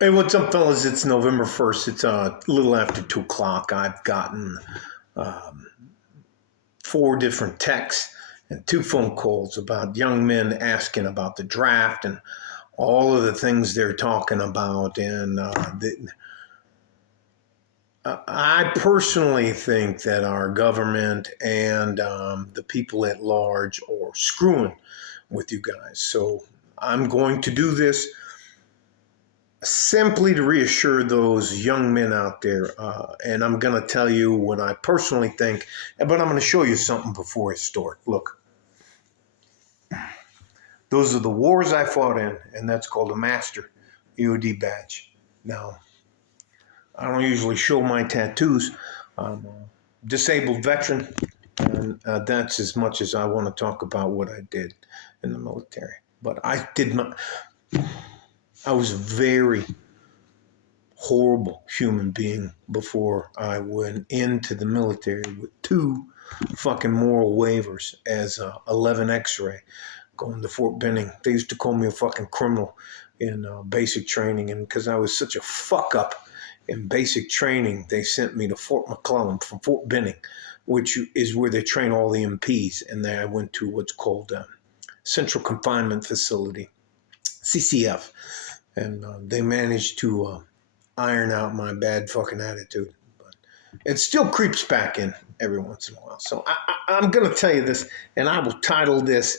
Hey, what's up, fellas? It's November 1st. It's a little after 2 o'clock. I've gotten um, 4 different texts and 2 phone calls about young men asking about the draft and all of the things they're talking about. And I personally think that our government and the people at large are screwing with you guys. So I'm going to do this simply to reassure those young men out there. And I'm going to tell you what I personally think, but I'm going to show you something before I start. Look, those are the wars I fought in, and that's called a Master EOD badge. Now, I don't usually show my tattoos. I'm a disabled veteran, and that's as much as I want to talk about what I did in the military. But I was very horrible human being before I went into the military with 2 fucking moral waivers as a 11 X-ray going to Fort Benning. They used to call me a fucking criminal in basic training, and because I was such a fuck up in basic training, they sent me to Fort McClellan from Fort Benning, which is where they train all the MPs, and then I went to what's called Central Confinement Facility, CCF, and they managed to iron out my bad fucking attitude. But it still creeps back in every once in a while. So I'm going to tell you this, and I will title this,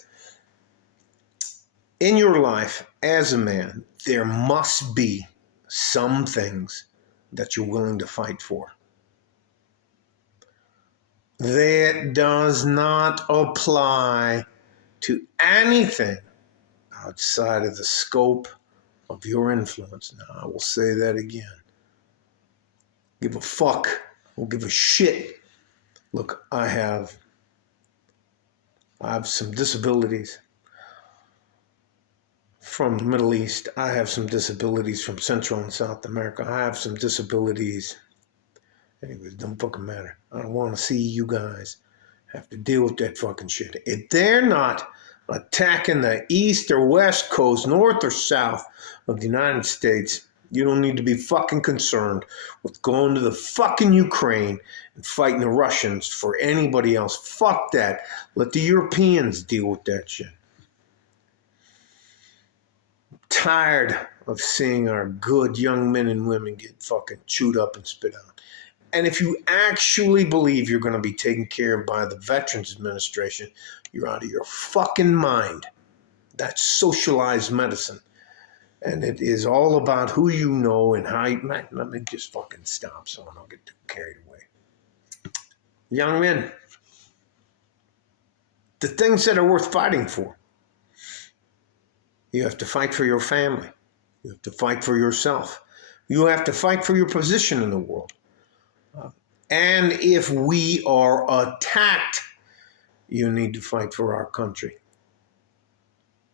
in your life as a man, there must be some things that you're willing to fight for. That does not apply to anything outside of the scope of your influence. Now, I will say that again. Give a fuck. Don't give a shit. Look, I have some disabilities from the Middle East. I have some disabilities from Central and South America. I have some disabilities. Anyways, don't fucking matter. I don't want to see you guys have to deal with that fucking shit. If they're not attacking the East or West Coast, North or South of the United States, you don't need to be fucking concerned with going to the fucking Ukraine and fighting the Russians for anybody else. Fuck that. Let the Europeans deal with that shit. I'm tired of seeing our good young men and women get fucking chewed up and spit out. And if you actually believe you're going to be taken care of by the Veterans Administration, you're out of your fucking mind. That's socialized medicine. And it is all about who you know and how you... Let me just fucking stop so I don't get too carried away. Young men, the things that are worth fighting for. You have to fight for your family. You have to fight for yourself. You have to fight for your position in the world. And if we are attacked, you need to fight for our country.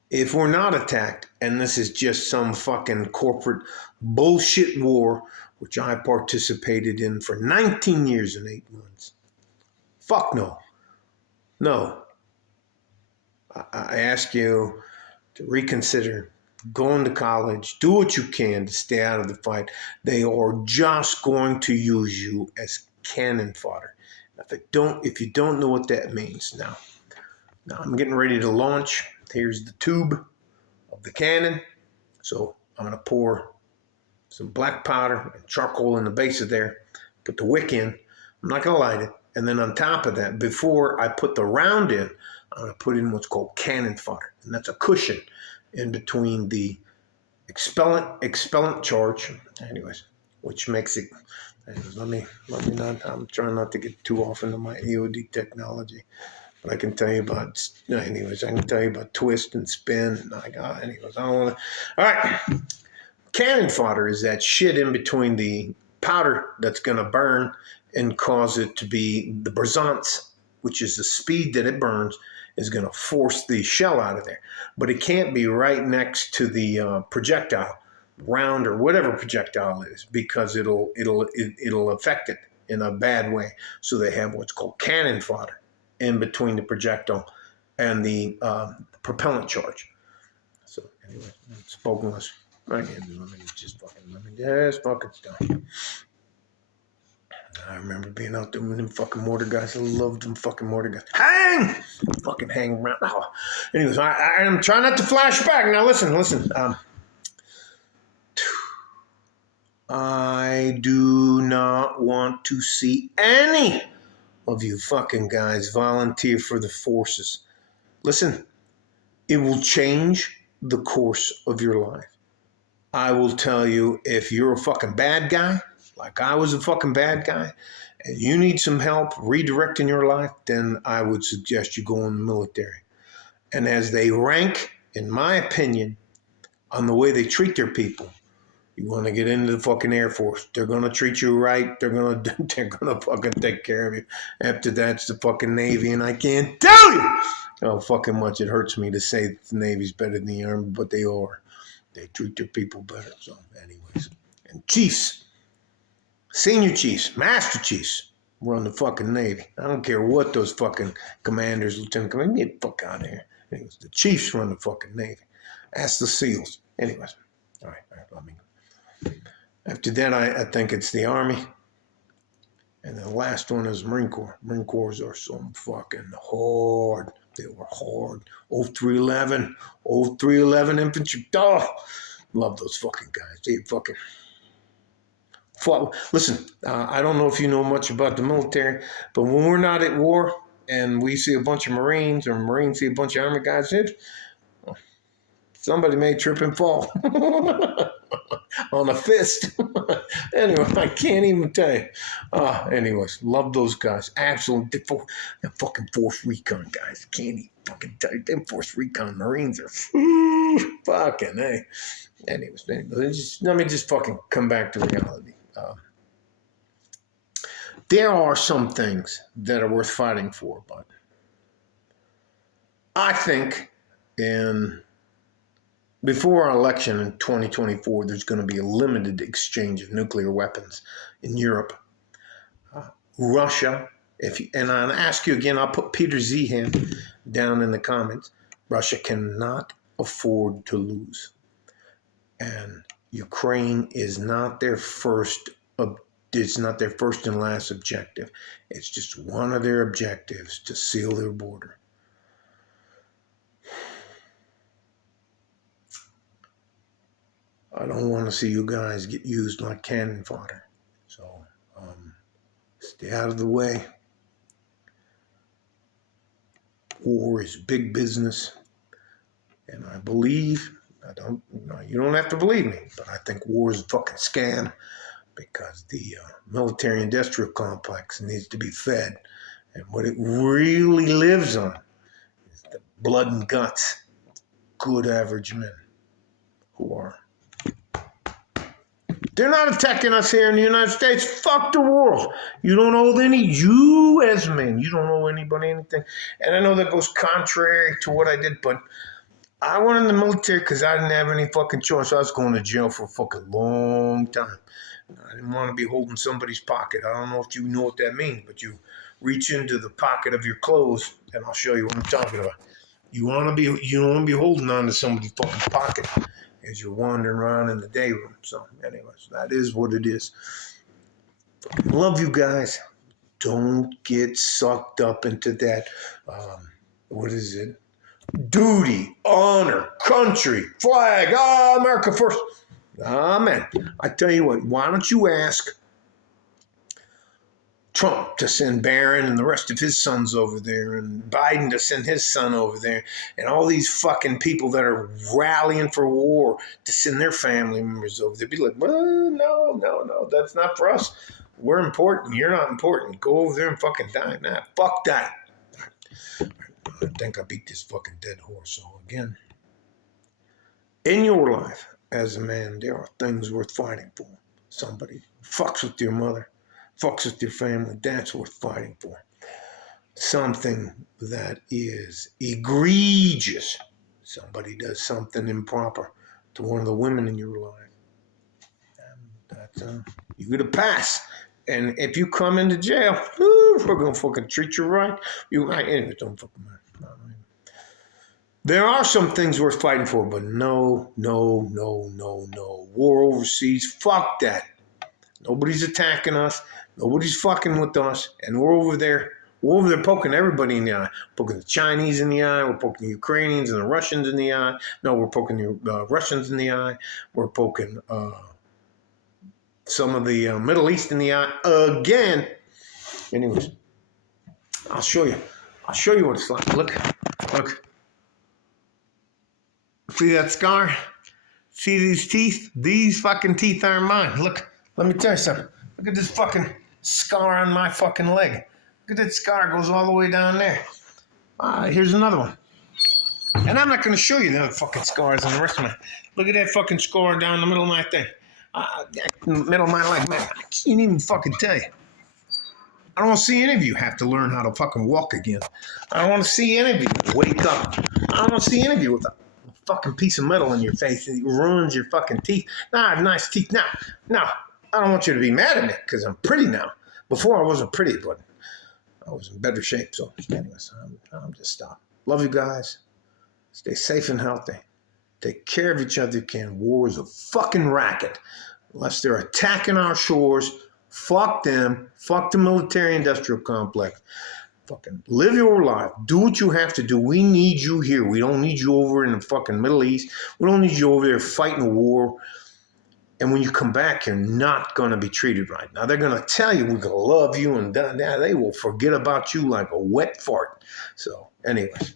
If we're not attacked, and this is just some fucking corporate bullshit war, which I participated in for 19 years and 8 months, fuck no. No. I ask you to reconsider going to college, do what you can to stay out of the fight. They are just going to use you as cannon fodder. If you don't know what that means, now I'm getting ready to launch. Here's the tube of the cannon. So I'm going to pour some black powder and charcoal in the base of there, put the wick in. I'm not going to light it. And then on top of that, before I put the round in, I'm going to put in what's called cannon fodder. And that's a cushion in between the expellant charge. Anyways, which makes it... Anyways, let me not... I'm trying not to get too off into my EOD technology. But I can tell you about... Anyways, I can tell you about twist and spin. Anyways, I don't want to... All right. Cannon fodder is that shit in between the powder that's going to burn and cause it to be the brisance, which is the speed that it burns, is going to force the shell out of there. But it can't be right next to the projectile, round or whatever projectile it is, because it'll affect it in a bad way. So they have what's called cannon fodder in between the projectile and the propellant charge. So anyway, spoken less. Let me just fucking stop. I remember being out there with them fucking mortar guys. I loved them fucking mortar guys. Hang! Fucking hang around. Oh. Anyways, I'm trying not to flash back. Now listen. I do not want to see any of you fucking guys volunteer for the forces. Listen, it will change the course of your life. I will tell you, if you're a fucking bad guy, like I was a fucking bad guy, and you need some help redirecting your life, then I would suggest you go in the military. And as they rank, in my opinion, on the way they treat their people, you want to get into the fucking Air Force. They're going to treat you right. They're going to fucking take care of you. After that's the fucking Navy, and I can't tell you how fucking much it hurts me to say that the Navy's better than the Army, but they are. They treat their people better. So, anyways. And chiefs, senior chiefs, master chiefs run the fucking Navy. I don't care what those fucking commanders, lieutenant commanders, get the fuck out of here. Anyways, the chiefs run the fucking Navy. Ask the SEALs. Anyways. All right, let me go. After that, I think it's the Army. And the last one is Marine Corps. Marine Corps are so fucking hard. They were hard. 0311 infantry. Oh, love those fucking guys. They fucking fought. Listen, I don't know if you know much about the military, but when we're not at war and we see a bunch of Marines or Marines see a bunch of Army guys, somebody may trip and fall on a fist. Anyway, I can't even tell you. Anyways, love those guys. Absolutely. The fucking Force Recon guys. Can't even fucking tell you. Them Force Recon Marines are fucking, hey. Anyways, let me just fucking come back to reality. There are some things that are worth fighting for, but I think before our election in 2024, there's going to be a limited exchange of nuclear weapons in Europe. Russia, and I'll ask you again, I'll put Peter Zehan down in the comments. Russia cannot afford to lose. And Ukraine is not their first and last objective. It's just one of their objectives to seal their border. I don't want to see you guys get used like cannon fodder. So stay out of the way. War is big business. And I believe, you don't have to believe me, but I think war is a fucking scam because the military-industrial complex needs to be fed. And what it really lives on is the blood and guts of good average men who are. They're not attacking us here in the United States. Fuck the world. You don't owe you as men. You don't owe anybody anything. And I know that goes contrary to what I did, but I went in the military because I didn't have any fucking choice. I was going to jail for a fucking long time. I didn't want to be holding somebody's pocket. I don't know if you know what that means, but you reach into the pocket of your clothes, and I'll show you what I'm talking about. You don't want to be holding on to somebody's fucking pocket as you're wandering around in the day room. So, anyways, that is what it is. Love you guys. Don't get sucked up into that. What is it? Duty, honor, country, flag, America first. Amen. I tell you what, why don't you ask Trump to send Barron and the rest of his sons over there, and Biden to send his son over there, and all these fucking people that are rallying for war to send their family members over there. Be like, well, no, that's not for us. We're important. You're not important. Go over there and fucking die. Nah, fuck that. I think I beat this fucking dead horse. So again, in your life as a man, there are things worth fighting for. Somebody fucks with your mother, fucks with your family. That's worth fighting for. Something that is egregious. Somebody does something improper to one of the women in your life. And that's you get a pass. And if you come into jail, we're gonna fucking treat you right. Anyway, don't fucking matter. There are some things worth fighting for, but no, no, no, no, no. War overseas, fuck that. Nobody's attacking us. Nobody's fucking with us. And we're over there. We're over there poking everybody in the eye. Poking the Chinese in the eye. We're poking the Ukrainians and the Russians in the eye. No, we're poking the Russians in the eye. We're poking some of the Middle East in the eye again. Anyways, I'll show you. I'll show you what it's like. Look. See that scar? See these teeth? These fucking teeth aren't mine. Look, let me tell you something. Look at this fucking scar on my fucking leg. Look at that scar. It goes all the way down there. Here's another one. And I'm not going to show you the other fucking scars on the rest of my... Look at that fucking scar down the middle of my thing. Middle of my leg. Man, I can't even fucking tell you. I don't want to see any of you have to learn how to fucking walk again. I don't want to see any of you wake up. I don't want to see any of you with a fucking piece of metal in your face. It ruins your fucking teeth. Now I have nice teeth. Now, I don't want you to be mad at me because I'm pretty now. Before I wasn't pretty, but I was in better shape. So anyways, I'm just stopped. Love you guys. Stay safe and healthy. Take care of each other if you can. War is a fucking racket. Unless they're attacking our shores, fuck them. Fuck the military-industrial complex. Fucking live your life. Do what you have to do. We need you here. We don't need you over in the fucking Middle East. We don't need you over there fighting a war. And when you come back, you're not going to be treated right. Now, they're going to tell you we're going to love you, and they will forget about you like a wet fart. So, anyways,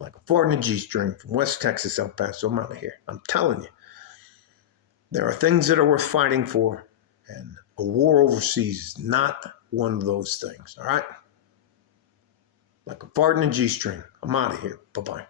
like a fart in a G-string from West Texas, El Paso, I'm out of here. I'm telling you, there are things that are worth fighting for, and a war overseas is not one of those things, all right? Like a fart in a G-string. I'm out of here. Bye-bye.